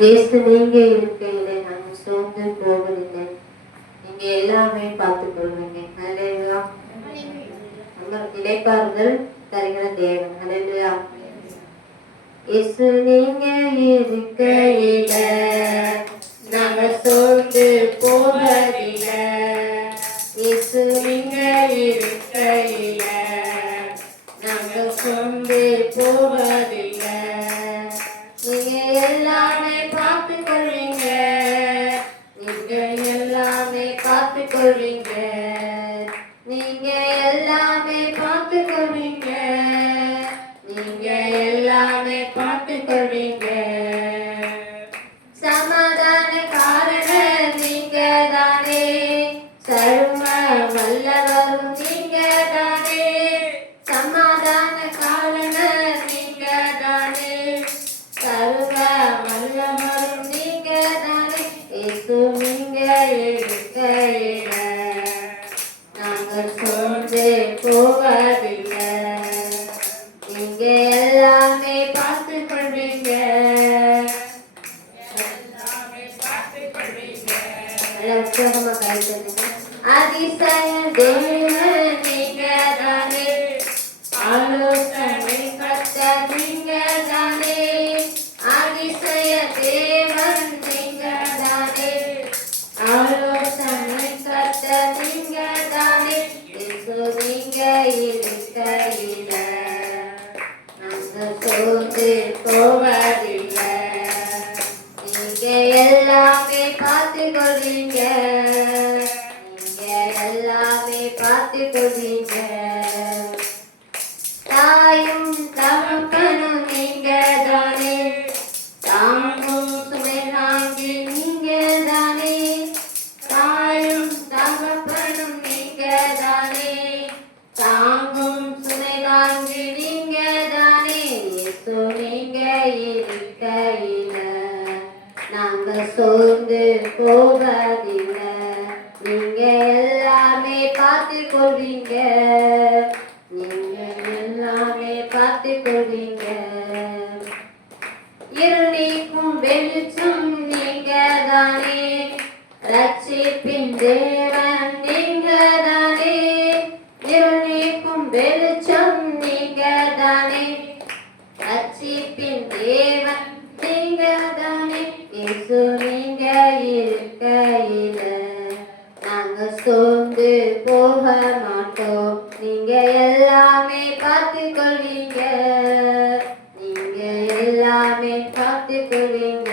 இயேசு நீங்க இருக்கையிலே நான் சோர்ந்து போவதில்லை. நீங்க எல்லாமே பார்த்துக் கொள்வீங்க. ஹல்லேலூயா. உங்களுக்கு இளைப்பாறுதல் தருகிற தேவன். ஹல்லேலூயா. இயேசு நீங்க இருக்கையில நாங்க சோர்ந்து போவதில்லை. இயேசு நீங்க இருக்கையில நாங்க சோர்ந்து போவதில்லை. நீங்க எல்லாமே பார்த்துக் கொள்வீங்க. நீங்க எல்லாமே பார்த்துக் கொள்வீங்க. நீங்க எல்லாமே பார்த்துக் கொள்வீங்க. நீங்க எல்லாமே பார்த்துக் கொள்வீங்க. சமாதான காரணர் நீங்க தானே. சர்வ வல்லவரும் நீங்க தானே. சமாதான காரணர் நீங்க தானே. சர்வ வல்லவரும் நீங்க தானே. இயேசு நீங்க இருக்கையில நாங்கள் சோர்ந்து போவதில்லை. நீங்க எல்லாமே பார்த்துக் கொள்வீங்க. உற்சாகமா கை தட்டுங்க. அதிசய தேவன் நீங்க தானே. ஆலோசனை கர்த்தர் நீங்க தானே. அதிசய தேவன் நீங்க தானே. ஆலோசனை கர்த்தர் நீங்க தானே. இயேசு நீங்க இருக்கையில நாங்க சோர்ந்து போவதில்லை. நீங்க எல்லாமே பார்த்துக் கொள்வீங்க. நீங்க எல்லாமே பார்த்துக் கொள்வீங்க. தாயும் தகப்பனும் நீங்க தானே. தாங்கும் சுமை தாங்கி நீங்க தானே. தாயும் தகப்பனும் நீங்க தானே. தாங்கும் சுமை தாங்கி நீங்க தானே. இயேசு நீங்க இருக்கையில நாங்க சோர்ந்து போவதில்லை. நீங்க எல்லாமே பார்த்துக் கொள்வீங்க. நீங்க எல்லாமே பார்த்துக் கொள்வீங்க. இருள் நீக்கும் வெளிச்சம் நீங்க தானே. ரட்சிப்பின் தேவன் நீங்க தானே. இருள் நீக்கும் வெளிச்சம் நீங்க தானே. ரட்சிப்பின் தேவன் நீங்க தானே. இயேசு நீங்க இருக்கையில நாங்க சோர்ந்து போக மாட்டோம். நீங்க எல்லாமே பார்த்துக் கொள்வீங்க. நீங்க எல்லாமே பார்த்துக் கொள்வீங்க.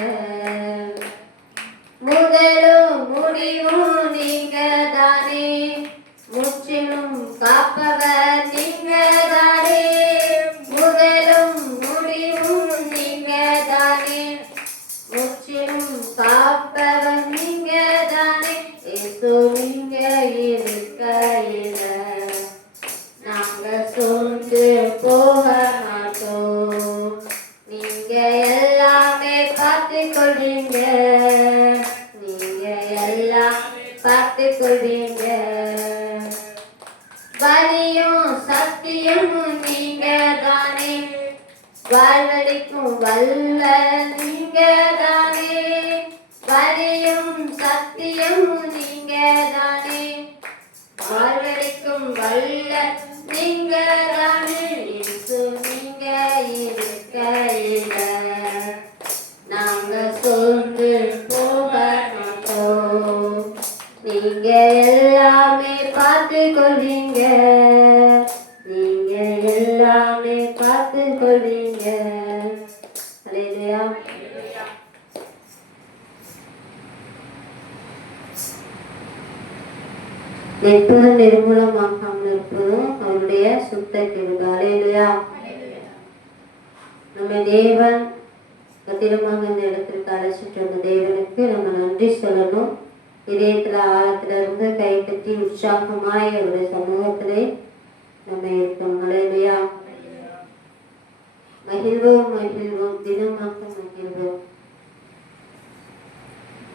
முதலும் முடிவும் நீங்க தானே. முற்றிலும் காப்பவர் நீங்க தானே. முதலும் முடிவும் நீங்க தானே. முற்றிலும் காப்பவர் நீங்க தானே. இயேசு நீங்க இருக்கையில நாங்க சோர்ந்து போக மாட்டோம். நீங்க எல்லாமே பார்த்துக் கொள்வீங்க. நீங்க எல்லாமே பார்த்துக் கொள்வீங்க. வலியும் சத்தியமும் நீங்க தானே. வாழ்வழிக்கும் வல்ல நீங்க தானே. வலியும் சத்தியமும் நீங்க தானே. வாழ்வழிக்கும் வல்ல நீங்க தானே. இயேசு நீங்க இருக்கையில நாங்க சோர்ந்து போக மாட்டோம். நீங்க எல்லாமே பார்த்துக் கொள்வீங்க. நீங்க எல்லாமே பார்த்துக் கொள்வீங்க. ஹல்லேலூயா. எப்போதும் நிர்மூலமாகாமல் இருப்பதும் அவருடைய சுத்த கிருபை. ஹல்லேலூயா. நம்ம தேவன் பத்திரமாக இந்த இடத்திற்கு அழைச்சிட்டு வந்த தேவனுக்கு நம்ம நன்றி சொல்லணும். இதயத்துல ஆழத்துல இருந்து கைப்பற்றி உற்சாகமாய் அவருடைய சமூகத்திலே நம்ம இருக்கோம். ஹல்லேலூயா. மகிழ்வோம் மகிழ்வோம் தினமாக மகிழ்வோம்.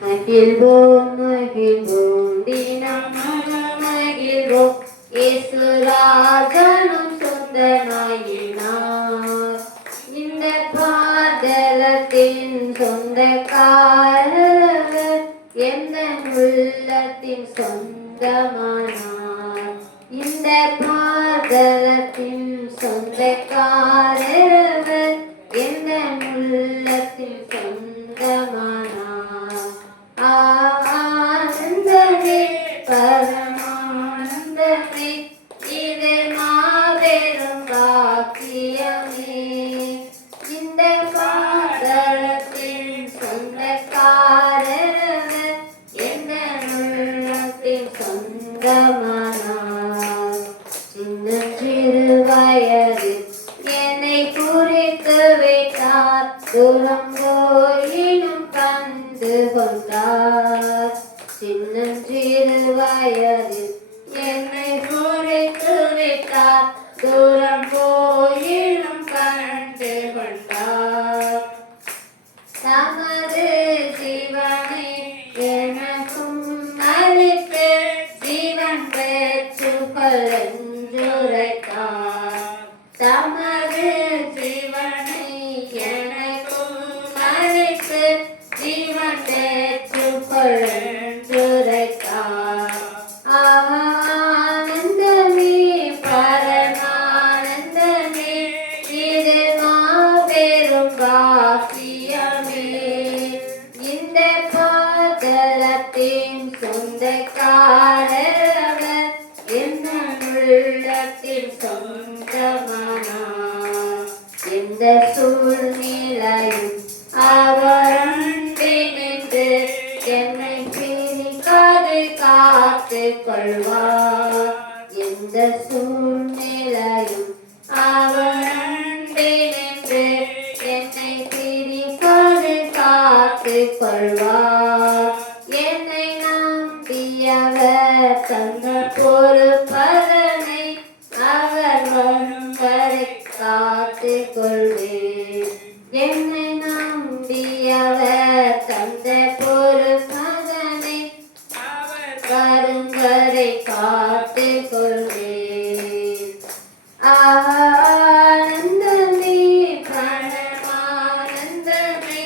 மகிழ்வோம் மகிழ்வோம் தினமாக மகிழ்வோம். இயேசு ராஜனும் சொந்தமாயினார். இந்த பாதலத்தின் சொந்தக்காரராயினார். பாதலத்தின் சொந்தக்காரவர் எந்த உள்ளத்தில் சொந்தமானார். ஆனந்தமே பரமானந்தமே இது மாபெரும் பாக்கியமே. இந்த பாதலத்தின் சொந்தக்காரவர் எந்த உள்ளத்தில் சொந்தமானார். சின்னஞ்சிறு வயதில் என்னை குறித்து விட்டார், தூரம் போயினும் கண்டு கொண்டார். சின்னஞ்சிறு வயதில் என்னை குறித்து விட்டார், தூரம் போயினும் கண்டு கொண்டார். தமது ஜீவனை எனக்கும் அளித்து ஜீவன் பெற்றுக்கொள் என்றுரைத்தார். தமது ஜீவனை எனக்கும் அளித்து ஜீவன் பெற்றுக்கொள் என்றுரைத்தார். ஆனந்தமே பரமானந்தமே இது மாபெரும் பாக்கியமே. இந்த பாதலத்தின் சொந்தக்காரவர் எந்த உள்ளத்தில் சொந்தமானார். எந்த சூழ்நிலையும் அவர் அன்பினின்று என்னை பிரிக்காது காத்து கொள்வார். எந்த சூழ்நிலையும் அவர் அன்பினின்று என்னை பிரிக்காது காத்து கொள்வார். என்னை நம்பியவர் தந்த பொறுப்பதனை அவர் வரும் வரை காத்து கொள்வேன். என்னை நம்பியவர் தந்த பொறுப்பதனை அவர் வரும் வரை காத்து கொள்வேன். ஆனந்தமே பரமானந்தமே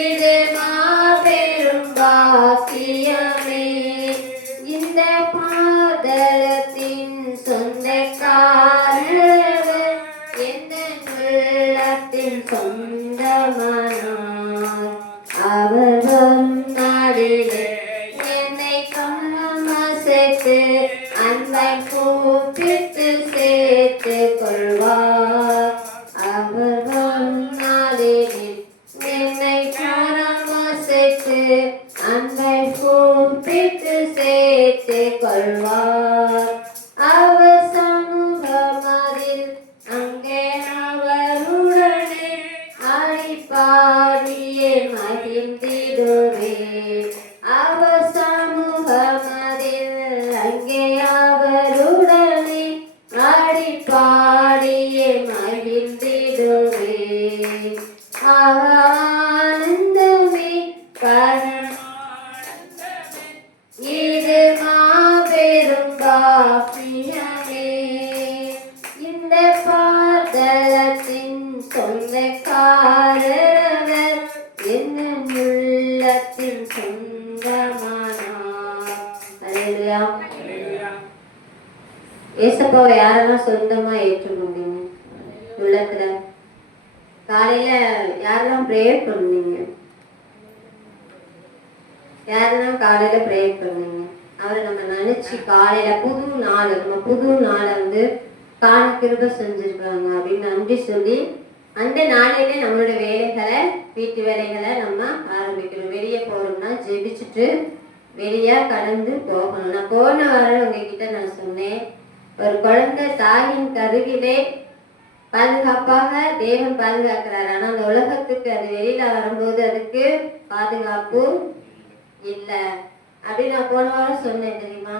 இது மாபெரும் பாக்கியமே. இந்த பாதலத்தின் சொந்தக்காரவர் எந்த உள்ளத்தின் சொந்தமானார். அவர் வரும் நாடிலே என்னை காமசைத்து அன்பை கூப்பிட்டு சேர்த்து கொள்வார். அவர் வரும் நாளிலே என்னை காமசைத்து அன்பை கூப்பிட்டு சேர்த்து கொள்வார். அவர் சமூகமதில் அங்கே அவருடனே ஆடிப்பாடியே மகிழ்ந்திடுவேன். அவர் சமூகமதில் அங்கே அவருடனே ஆடிப்பாடியே மகிழ்ந்திடுவேன். ஆனந்தமே பரமானந்தமே இது மாபெரும் பாக்கியமே. இந்த பாதலத்தின் சொந்தக்காரவர் எந்த உள்ளத்தின் சொந்தமானார். அல்லேலூயா. ஏசப்பாவை யாரெல்லாம் சொந்தமா ஏற்றுக்கொண்டீங்க உள்ளத்துல? காலையில யாரெல்லாம் ப்ரேயர் பண்ணுவீங்க? யாரெல்லாம் காலையில ப்ரேயர் பண்ணுவீங்க? அவரை நம்ம நினைச்சு காலையில புது நாள், நம்ம புது நாளை வந்து காண கிருபை செஞ்சிருக்காங்க அப்படின்னு நன்றி சொல்லி அந்த நாளையிலே நம்மளோட வேலைகளை, வீட்டு வேலைகளை நம்ம ஆரம்பிக்கணும். வெளியே போகணும்னா ஜெபிச்சுட்டு வெளியே கடந்து போகணும். நான் போன வாரம் உங்ககிட்ட நான் சொன்னேன், ஒரு குழந்தை தாயின் கருவிலே பாதுகாப்பாக தேவன் பாதுகாக்கிறார். ஆனால் அந்த உலகத்துக்கு அது வெளியில வரும்போது அதுக்கு பாதுகாப்பு இல்லை அப்படின்னு நான் போன வாரம் சொன்னேன் தெரியுமா?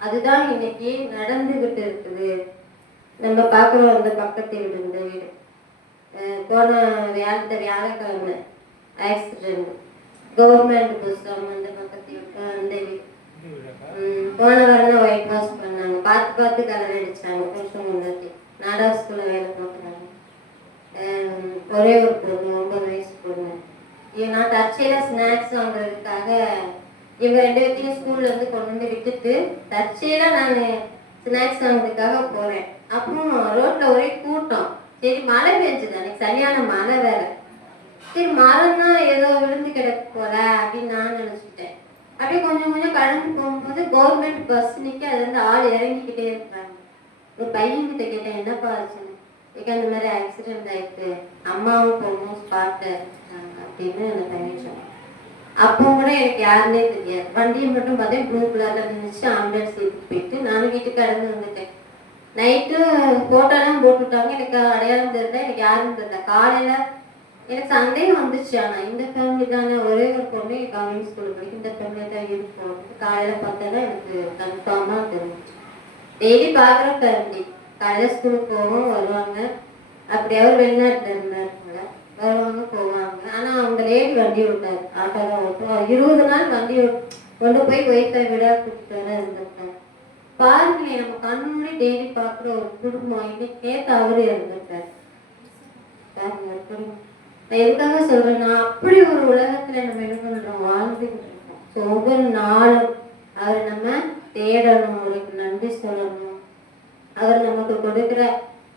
அதுதான் இன்னைக்கு நடந்துகிட்டு இருக்குது. நம்ம பார்க்குறோம் அந்த பக்கத்து வீடு, இந்த வீடு போன வியாழக்கிழமை ஆக்சிடென்ட், கவர்மெண்ட் புஸ்தகம் அந்த பக்கத்து வீடு, அந்த வீடு போன வாரம் தான் ஒயிட் வாஷ் பண்ணாங்க. பார்த்து கலர் அடிச்சாங்க. புருஷன் முன்னாடி நாடா ஸ்கூலில் வேலை பார்க்குறாங்க. ஒரே ஒரு பொண்ணு, 9 வயசு பொண்ணு. நான் தற்செயலாக ஸ்நாக்ஸ் வாங்குறதுக்காக இவங்க 2 பேர்த்தையும் ஸ்கூல்லேருந்து கொண்டு வந்து விட்டுட்டு தற்செயலாக நான் ஸ்நாக்ஸ் வாங்குறதுக்காக போகிறேன். சரி மழை பெஞ்சது, அன்னைக்கு சரியான மழை வேற. சரி மரம்னா ஏதோ விழுந்து கிடக்கு போல அப்படின்னு நான் நினைச்சிட்டேன். அப்படியே கொஞ்சம் கொஞ்சம் கடந்து போகும்போது கவர்மெண்ட் பஸ் நிற்க, அதுல இருந்து ஆள் இறங்கிக்கிட்டே இருக்காங்க. ஒரு பையன்கிட்ட கேட்டேன், என்னப்பா ஆச்சுன்னு. அந்த மாதிரி ஆக்சிடென்ட் ஆயிடுச்சு, அம்மாவும் பொண்ணும் ஸ்பாட்ல இருக்காங்க அப்படின்னு அந்த பையன் சொன்னேன். அப்போ கூட எனக்கு யாருன்னே தெரியாது. வண்டியை மட்டும் பார்த்தேன், ப்ளூ கலர்ல இருந்துச்சு. ஆம்புலன்ஸ் எடுத்துட்டு போயிட்டு நானும் வீட்டுக்கு கடந்து வந்துட்டேன். நைட்டு போட்டோலாம் போட்டுவிட்டாங்க. எனக்கு அடையாளம் தெரியல, எனக்கு யாரும் தெரியல. காலையில எனக்கு சந்தேகம் வந்துச்சு. ஆனா இந்த ஃபேமிலி தானே, ஒரே ஒரு பொண்ணு கவர்மெண்ட் ஸ்கூல் படிக்கும், இந்த ஃபேமிலி தான் இருக்கும். காலையில பார்த்தா எனக்கு கன்ஃபார்மா தெரிஞ்சிச்சு. டெய்லி பார்க்குற ஃபேமிலி, காலையில ஸ்கூலுக்கு போவோம் வருவாங்க. அப்படி அவர் வெளிநாட்டுல இருந்தாருங்கள, வருவாங்க போவாங்க. ஆனா அவங்க லேடி வண்டி விட்டாரு, ஆட்டோ தான் ஓட்டுவோம். 20 நாள் வண்டி கொண்டு போய் ஒய்ஃபை விட கூப்பிட்டு வர இருந்திருக்காரு. பாருங்களேன், நம்ம கண்ணு டெய்லி பார்க்குற ஒரு குடும்பம் இன்னைக்கு நேற்று அவரு இருந்திருக்காரு. பாருங்க குடும்பம். நான் எதுக்காக சொல்றேன்னா, அப்படி ஒரு உலகத்துல நம்ம என்ன பண்றோம், வாழ்ந்துகிட்டு இருக்கோம். ஸோ ஒவ்வொரு நாளும் அவரை நம்ம தேடணும், அவருக்கு நன்றி சொல்லணும். அவர் நமக்கு கொடுக்குற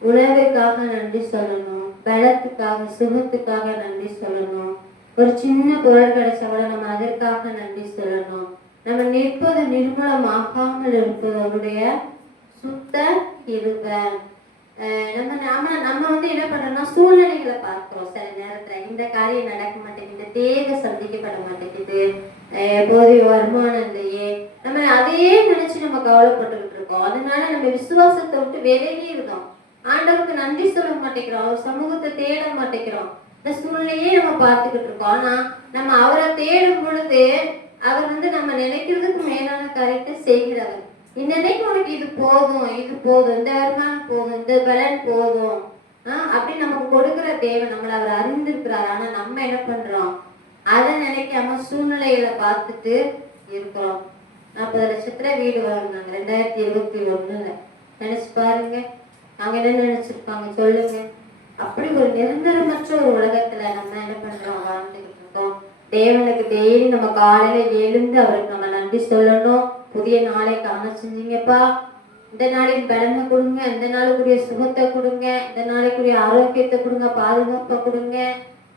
உணவுக்காக நன்றி சொல்லணும், பலத்துக்காக சுகத்துக்காக நன்றி சொல்லணும். ஒரு சின்ன பொருள் கிடைச்சா கூட நம்ம அதற்காக நன்றி சொல்லணும். நம்ம நிற்பது நிர்மூலமாகாமல் இருப்பது அவருடைய சுத்த கிருபை. நம்ம வந்து என்ன பண்றோம்னா, சூழ்நிலைகளை பார்க்கிறோம். சில நேரத்துல இந்த காரியம் நடக்க மாட்டேங்குது, இந்த தேவை சந்திக்கப்பட மாட்டேங்குது, போதிய வருமானம் இல்லையே, நம்ம அதையே நினைச்சு நம்ம கவலைப்பட்டுக்கிட்டு இருக்கோம். அதனால நம்ம விசுவாசத்தை விட்டு விலகி இருக்கோம். ஆண்டவருக்கு நன்றி சொல்ல மாட்டேங்கிறோம், அவர் சமூகத்தை தேட மாட்டேங்கிறோம். இந்த சூழ்நிலையே நம்ம பார்த்துக்கிட்டு இருக்கோம். ஆனா நம்ம அவரை தேடும் பொழுது அவர் வந்து நம்ம நினைக்கிறதுக்கு மேலான காரியத்தை செய்கிறவர். இன்னைக்கு உனக்கு இது போதும், இது போதும், இந்த வருமானம் போதும், இந்த பலன் போதும் அப்படின்னு நமக்கு கொடுக்குற தேவன். நம்மளை அவர் அறிந்திருக்கிறார். ஆனா நம்ம என்ன பண்றோம், அதை நினைக்காம சூழ்நிலைகளை பார்த்துட்டு இருக்கிறோம். 40 லட்சத்துல வீடு வாங்கினாங்க 2021. நினைச்சு பாருங்க, அவங்க என்ன நினைச்சிருப்பாங்க சொல்லுங்க. அப்படி ஒரு நிரந்தரமற்ற ஒரு உலகத்துல நம்ம என்ன பண்றோம், வாழ்ந்துகிட்டு இருக்கோம். தேவனுக்கு டெய்லி நம்ம காலையில எழுந்து அவருக்கு நம்ம நன்றி சொல்லணும். புதிய நாளை காண செஞ்சீங்கப்பா, இந்த நாளின் பலனை கொடுங்க, இந்த நாளுக்குரிய சுகத்தை கொடுங்க, இந்த நாளைக்குரிய ஆரோக்கியத்தை கொடுங்க, பாதுகாப்பை கொடுங்க.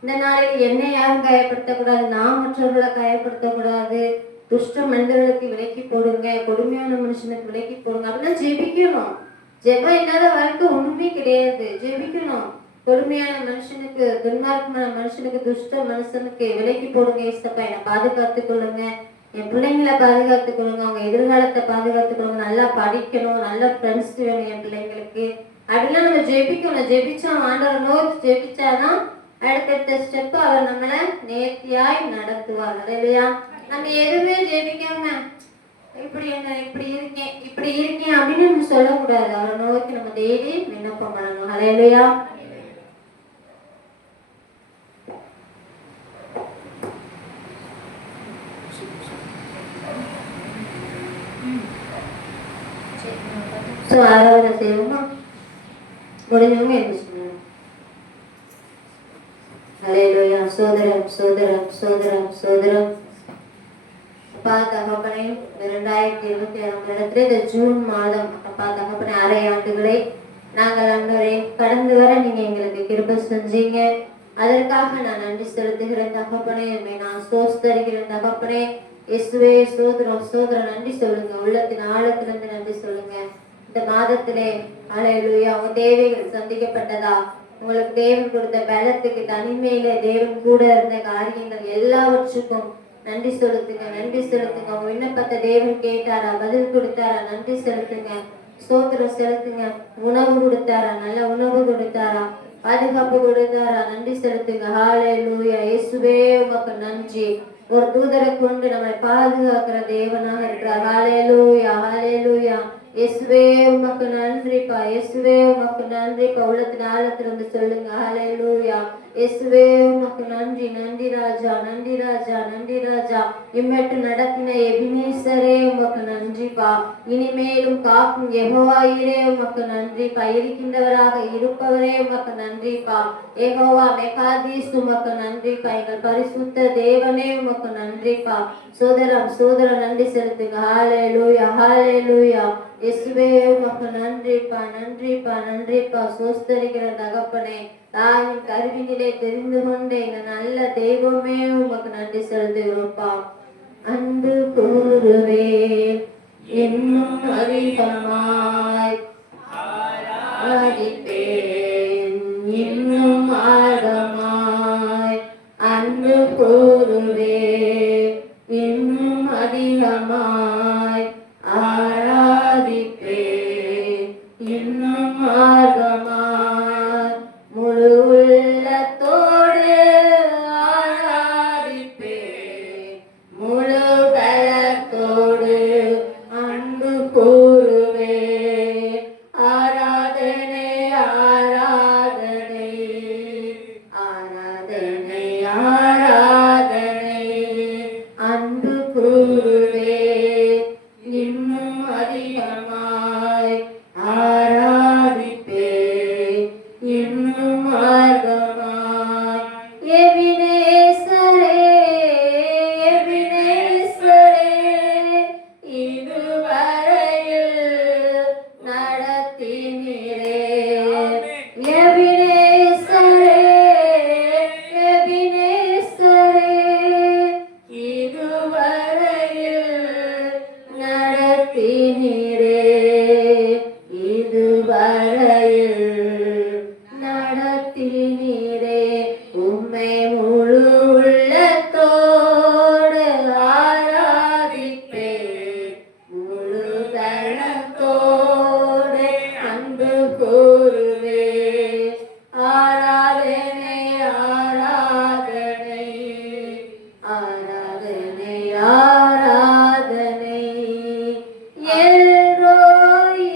இந்த நாளில் என்னை யாரும் காயப்படுத்தக்கூடாது, நான் மற்றவர்களை காயப்படுத்தக்கூடாது, துஷ்ட மனிதர்களுக்கு விலக்கி போடுங்க, கொடுமையான மனுஷனுக்கு விலக்கி போடுங்க அப்படின்னா ஜெபிக்கணும். ஜெபம் இல்லாத வாழ்க்கை ஒண்ணுமே கிடையாது. ஜெபிக்கணும். கொடுமையான மனுஷனுக்கு, துன்மார்க்கமான மனுஷனுக்கு, துஷ்ட மனுஷனுக்கு விலக்கி போடுங்க. ஏசப்பா என்னை பாதுகாத்து கொள்ளுங்க, என் பிள்ளைங்களை பாதுகாத்து கொள்ளுங்க, அவங்க எதிர்காலத்தை பாதுகாத்து கொள்ளுங்க, நல்லா படிக்கணும், நல்ல ஃப்ரெண்ட்ஸ் வேணும் என் பிள்ளைங்களுக்கு அப்படிலாம் நம்ம ஜெபிக்கணும். ஜெபிச்சா ஆண்டவர் நோக்கி ஜெபிச்சாதான் அடுத்தடுத்த ஸ்டெப் அவர் நம்மளை நேர்த்தியாய் நடத்துவார் இல்லையா? நம்ம எதுவுமே ஜெபிக்காம இப்படி இருக்கேன் அப்படின்னு நம்ம சொல்லக்கூடாது. அவரை நோக்கி நம்ம டெய்லி விண்ணப்பம் பண்ணணும். ஹல்லேலூயா. ஆராதனை செய்வோமா? முடிஞ்சவங்க என்ன சொன்னாங்க? ஹல்லேலூயா. சோதரம் சோதரம் சோதரம் சோதரம். அப்பா தகப்பனே, 2026 இந்த ஜூன் மாதம் அப்பா தகப்பனே 6 ஆண்டுகளை நாங்கள் அன்றே கடந்து வர நீங்க எங்களுக்கு கிருபை செஞ்சீங்க. அதற்காக நான் நன்றி செலுத்துகிறேன் தகப்பனே. நான் ஸ்தோத்திரிக்கிறேன் தகப்பனே. இயேசுவே சோதரம் சோதரம் நன்றி சொல்லுங்க. உள்ளத்தின் ஆழத்திலிருந்து நன்றி சொல்லுங்க. இந்த மாதத்திலே ஹல்லேலூயா உங்க தேவைகள் சந்திக்கப்பட்டதா? உங்களுக்கு தேவன் கொடுத்த பலத்துக்கு, தனிமையில தேவன் கூட இருந்த காரியங்கள் எல்லாவற்றுக்கும் நன்றி செலுத்துங்க. நன்றி செலுத்துங்க. உங்க விண்ணப்பத்தை தேவன் கேட்டாரா? பதில் கொடுத்தாரா? நன்றி செலுத்துங்க. ஸ்தோத்திரம் செலுத்துங்க. உணவு கொடுத்தாரா? நல்ல உணவு கொடுத்தாரா? பாதுகாப்பு கொடுத்தாரா? நன்றி செலுத்துங்க. ஹல்லேலூயா. இயேசுவே உமக்கு நன்றி. ஒரு தூதரை கொண்டு நம்மை பாதுகாக்கிற தேவனாக இருக்கிறார். ஹல்லேலூயா. ஹல்லேலூயா. இயேசுவே உமக்கு நன்றிப்பா. இயேசுவே உமக்கு நன்றிப்பா. உள்ளத்தின் ஆழத்திலிருந்து சொல்லுங்க. ஹல்லேலூயா. இயேசுவே உமக்கு நன்றி. நன்றி ராஜா, நன்றி ராஜா, நன்றி ராஜா. இம்மட்டு நடத்தின எபினேசரே உமக்கு நன்றிப்பா. இனிமேலும் காக்கும் யெகோவா ஈரே உமக்கு நன்றிப்பா. இருக்கின்றவராக இருப்பவரே உமக்கு நன்றிப்பா. யெகோவா மெகாதீஸ் உமக்கு நன்றிப்பா. எங்கள் பரிசுத்த தேவனே உமக்கு நன்றிப்பா. சோதரம் சோதரம் நன்றி செலுத்துங்க. ஹல்லேலூயா. ஹல்லேலூயா. இயேசுவே உமக்கு நன்றிப்பா, நன்றிப்பா, நன்றிப்பா. சோஸ்தரிக்கிற தகப்பனே, தாயின் கருவினிலே தெரிந்து கொண்ட எங்க நல்ல தெய்வமே உமக்கு நன்றி செலுத்துகிறோம்ப்பா. அன்பு கூறுவே இன்னும் அதிகமாய் ஆராதிப்பேன், இன்னும் ஆழமாய் அன்பு கூறுவே இன்னும் அதிகமாய் ஆராதிப்பேன், இன்னும் ஆழமாய் முழு உள்ளத்தோடு ஆராதிப்பேன், முழு பலத்தோடு அன்பு கூறுவே. ஆராதனை ஆராதனை ஆராதனை ஆராதனை அன்பு கூறுவே இன்னும் அதிகமாய் ஆராதிப்பே இன்னும் ஆர்வமாய். எபினேசரே எபினேசரே இதுவரையில் நடத்தினீரே. எபினேசரே எபினேசரே இதுவரையில் நடத்தினீரே. இதுவரையில் நடத்தினீரே. உம்மை முழு உள்ளத்தோடு ஆராதிப்பேன், முழு தளத்தோடு அன்பு கூறுவே. ஆராதனை ஆராதனை ஆராதனை ஆராதனை. எல்ரோயி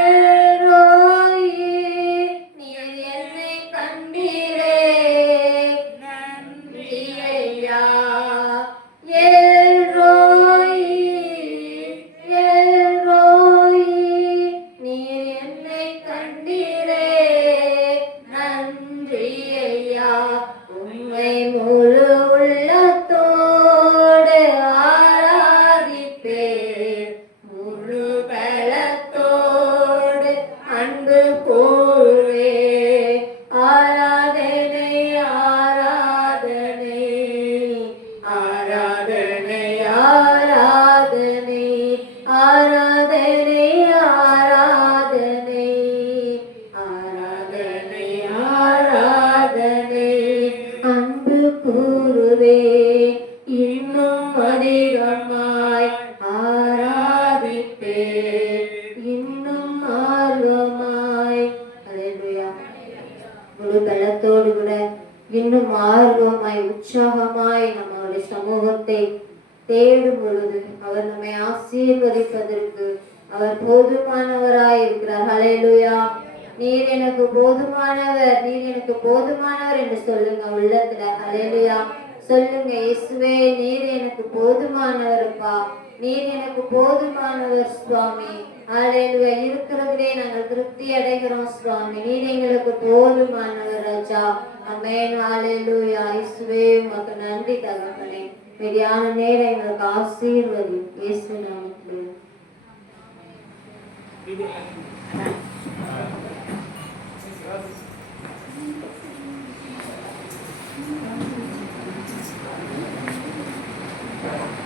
எல்ரோயி நீர் என்னை கண்டீரே, நன்றி ஐயா. எல்ரோயி எல்ரோயி நீர் என்னை கண்டீரே, நன்றி ஐயா. உம்மை முழு உள்ளத்தோடு ஆராதிப்பேன், முழு பலத்தோடு அன்பு கூறுவே. ஆராதனை ஆராதனை ஆராதனை ஆராதனை ஆராதனை ஆராதனை ஆராதனை ஆராதனை அன்பு கூறுவே இன்னும் அதிகமாய் ஆராதிப்பே இன்னும் ஆர்வமாய். அல்லேலூயா. முழு பலத்தோடு கூட இன்னும் ஆர்வமாய் உற்சாகமாய் நம்மளுடைய சமூகத்தை தேடும் பொழுது அவர் நம்மை ஆசீர்வதிப்பதற்கு அவர் போதுமானவராய் இருக்கிறார். அல்லேலூயா. நீர் எனக்கு போதுமானவர், நீர் எனக்கு போதுமானவர் என்று சொல்லுங்க உள்ளத்துல. அல்லேலூயா. சொல்லுங்க, இயேசுவே நீர் எனக்கு போதுமானவர்ப்பா, நீர் எனக்கு போதுமானவர் சுவாமி. அல்லேலூயா. இருக்கிறதிலே நாங்கள் திருப்தி அடைகிறோம் சுவாமி, நீர் எங்களுக்கு போதுமானவர் ராஜா. ஆமென். அல்லேலூயா. இயேசுவே உமக்கு நன்றி தகப்பனே. மெதியான நேரம் எங்களுக்கு ஆசீர்வதி இயேசு நாமத்திலே. Thank you.